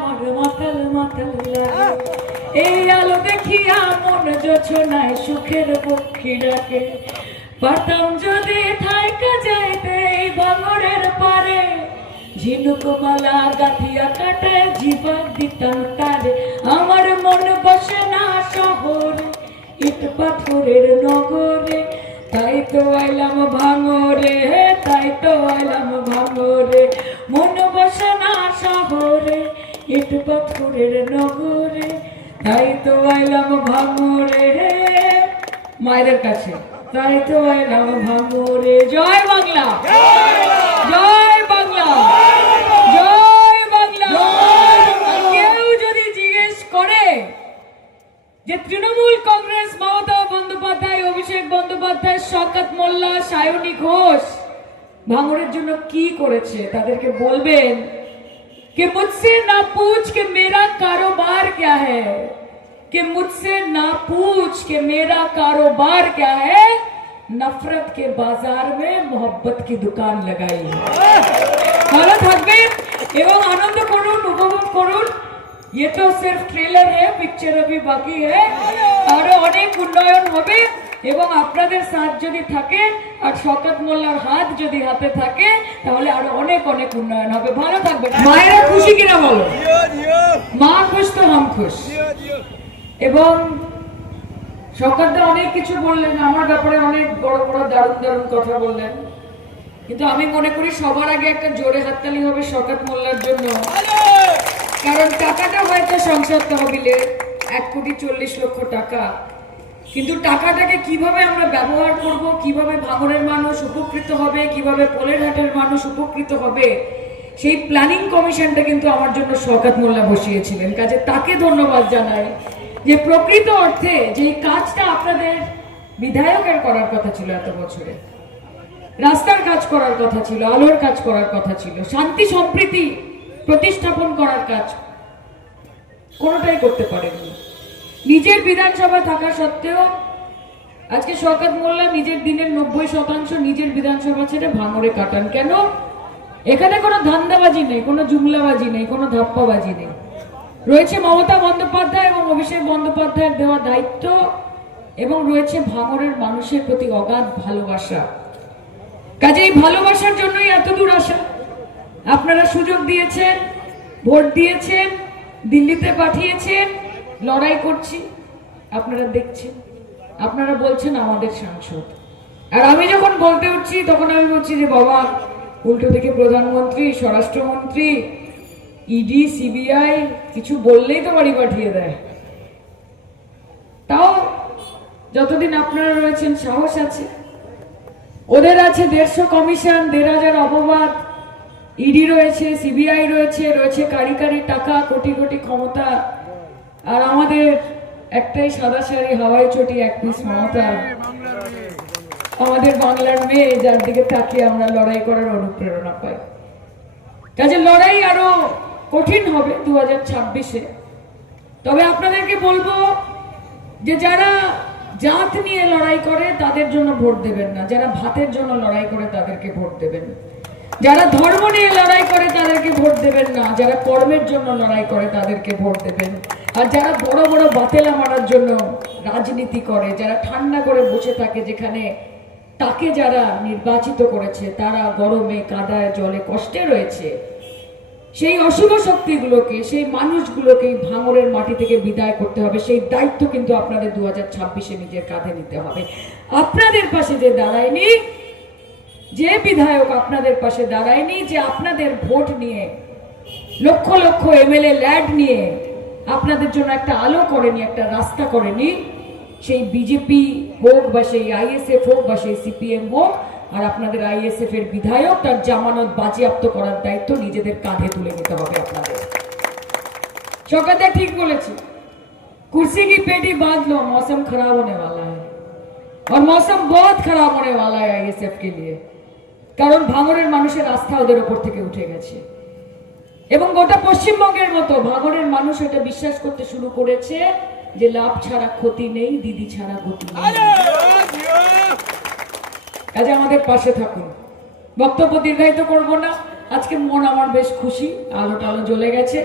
আমার মাতাল মাতাল লাগে। এই আলো দেখিয়া মন যোছনায় সুখের পক্ষী ডাকে। পারতাম যদি থাইকা যাইতে এই বাঙরের পারে, ঝিনুক মালা গাথিয়া কাটায় জীবন দিতাম তারে। আমার মন বসে না শহরে, ইট পাথরের নগরে। তাই তো আইলাম ভাঙরে, তাই তো আইলাম ভাঙরে। মন বসে না শহরে ইট পাথরের নগরে, তাই তো আইলাম ভাঙরে। মায়ের কাছে, তাই তো আইলাম ভাঙরে। জয় বাংলা! জয় বাংলা! জয় বাংলা! কেউ যদি জিজ্ঞেস করে যে তৃণমূল কংগ্রেস, মমতা বন্দ্যোপাধ্যায়, অভিষেক বন্দ্যোপাধ্যায় শকাত মোল্লা, সায়নী ঘোষ, ভাঙরের জন্য কি করেছে, তাদেরকে বলবেন। कि मुझसे ना पूछ कि मेरा कारोबार क्या है कि मुझसे ना पूछ कि मेरा कारोबार क्या है नफरत के बाजार में मोहब्बत की दुकान लगाई है ভালো থাকবেন এবং আনন্দ করুন উপভোগ করুন ये तो सिर्फ ट्रेलर है पिक्चर अभी बाकी है আরো অনেক উন্নয়ন হবে এবং আপনাদের সাথ যদি থাকে আর শকত মোল্লার হাত যদি হাতে থাকে, তাহলে আরও অনেক অনেক উন্নয়ন হবে। ভালো থাকবেন মায়েরা খুশি কিনা বলো? মা খুশ তো হাম খুশ। এবং সরকারদা অনেক কিছু বললেন, আমার ব্যাপারে অনেক বড় বড় দারুণ দারুণ কথা বললেন। কিন্তু আমি মনে করি সবার আগে একটা জোরে হাততালি হবে শকাত মোল্লার জন্য। কারণ টাকাটা হয়তো সংসদ তহবিলে এক কোটি চল্লিশ লক্ষ টাকা। কিন্তু টাকাটাকে কীভাবে আমরা ব্যবহার করব, কীভাবে ভাঙরের মানুষ উপকৃত হবে, কীভাবে পোলেরহাটের মানুষ উপকৃত হবে, সেই প্ল্যানিং কমিশনটা কিন্তু আমার জন্য শওকত মোল্লা বসিয়েছিলেন। কাজে তাকে ধন্যবাদ জানাই যে প্রকৃত অর্থে যে কাজটা আপনাদের বিধায়কের করার কথা ছিল এত বছরে, রাস্তার কাজ করার কথা ছিল, আলোর কাজ করার কথা ছিল, শান্তি সম্প্রীতি প্রতিস্থাপন করার কাজ কোনোটাই করতে পারেননি। নিজের বিধানসভা থাকা সত্ত্বেও আজকে শওকত মোল্লা নিজের দিনের নব্বই শতাংশ নিজের বিধানসভা ছেড়ে ভাঙরে কাটান। কেন? এখানে কোনো ধান্দাবাজি নেই, কোনো জুমলাবাজি নেই, কোনো ধাপ্পাবাজি নেই। রয়েছে মমতা বন্দ্যোপাধ্যায় এবং অভিষেক বন্দ্যোপাধ্যায়ের দেওয়া দায়িত্ব এবং রয়েছে ভাঙরের মানুষের প্রতি অগাধ ভালোবাসা। কাজে এই ভালোবাসার জন্যই এত দূর আসা। আপনারা সুযোগ দিয়েছেন, ভোট দিয়েছেন, দিল্লিতে পাঠিয়েছেন লড়াই করছি, আপনারা দেখছেন, আপনারা বলছেন আমাদের সাংসদ। আর আমি যখন বলতে উঠছি, তখন আমি বলছি যে, বাবা, উল্টো থেকে প্রধানমন্ত্রী, স্বরাষ্ট্রমন্ত্রী, ইডি, সিবিআই, কিছু বললেই তো বাড়ি পাঠিয়ে দেয়। তাও যতদিন আপনারা রয়েছেন, সাহস আছে। ওদের আছে দেড়শো কমিশন, দেড় হাজার অপবাদ। ইডি রয়েছে, সিবিআই রয়েছে রয়েছে কারি কারি টাকা, কোটি কোটি ক্ষমতা। আর আমাদের একটাই সাদা শাড়ি, হাওয়াই চটি, এক পিস মমতা। আমাদের বাংলার মেয়ে, যার দিকে তাকিয়ে আমরা লড়াই করার অনুপ্রেরণা পাই। কাজে লড়াই আরও কঠিন হবে দু হাজার ছাব্বিশে। তবে আপনাদেরকে বলব যে যারা জাত নিয়ে লড়াই করে, তাদের জন্য ভোট দেবেন না। যারা ভাতের জন্য লড়াই করে, তাদেরকে ভোট দেবেন। যারা ধর্ম নিয়ে লড়াই করে, তাদেরকে ভোট দেবেন না। যারা কর্মের জন্য লড়াই করে, তাদেরকে ভোট দেবেন। আর যারা বড় বড় বাতেলা মারার জন্য রাজনীতি করে, যারা ঠান্ডা করে বসে থাকে, যেখানে তাকে যারা নির্বাচিত করেছে, তারা গরমে, কাদায়, জলে কষ্টে রয়েছে। সেই অশুভ শক্তিগুলোকে, সেই মানুষগুলোকে ভাঙরের মাটি থেকে বিদায় করতে হবে। সেই দায়িত্ব কিন্তু আপনাদের দু হাজার ছাব্বিশে নিজের কাঁধে নিতে হবে। আপনাদের পাশে যে দাঁড়ায়নি যে বিধায়ক আপনাদের পাশে দাঁড়ায়নি যে আপনাদের ভোট নিয়ে লক্ষ লক্ষ এমএলএ ল্যাড নিয়ে আপনাদের জন্য একটা আলো করেনি একটা রাস্তা করেনি সেই বিজেপি হোক বা সেই আইএসএফ হোক বা সেই সিপিএম হোক আর আপনাদের আইএসএফ এর বিধায়ক তার জামানত বাজেয়াপ্ত করার দায়িত্ব নিজেদের কাঁধে তুলে নিতে হবে আপনাদের সকালে ঠিক বলেছি कुर्सी की पेटी बांध लो मौसम खराब होने वाला है और मौसम बहुत खराब होने वाला है आईएसएफ के लिए কারণ ভাঙরের মানুষের আস্থা ওদের উপর থেকে উঠে গেছে। এবং গোটা পশ্চিমবঙ্গের মতো ভাঙরের মানুষ এটা বিশ্বাস করতে শুরু করেছে যে লাভ ছাড়া ক্ষতি নেই দিদি ছাড়া গতি নেই। কাজে আমাদের পাশে থাকুন। বক্তব্য দীর্ঘায়িত করব না। আজকে মন আমার বেশ খুশি আলো টালো জ্বলে গেছে।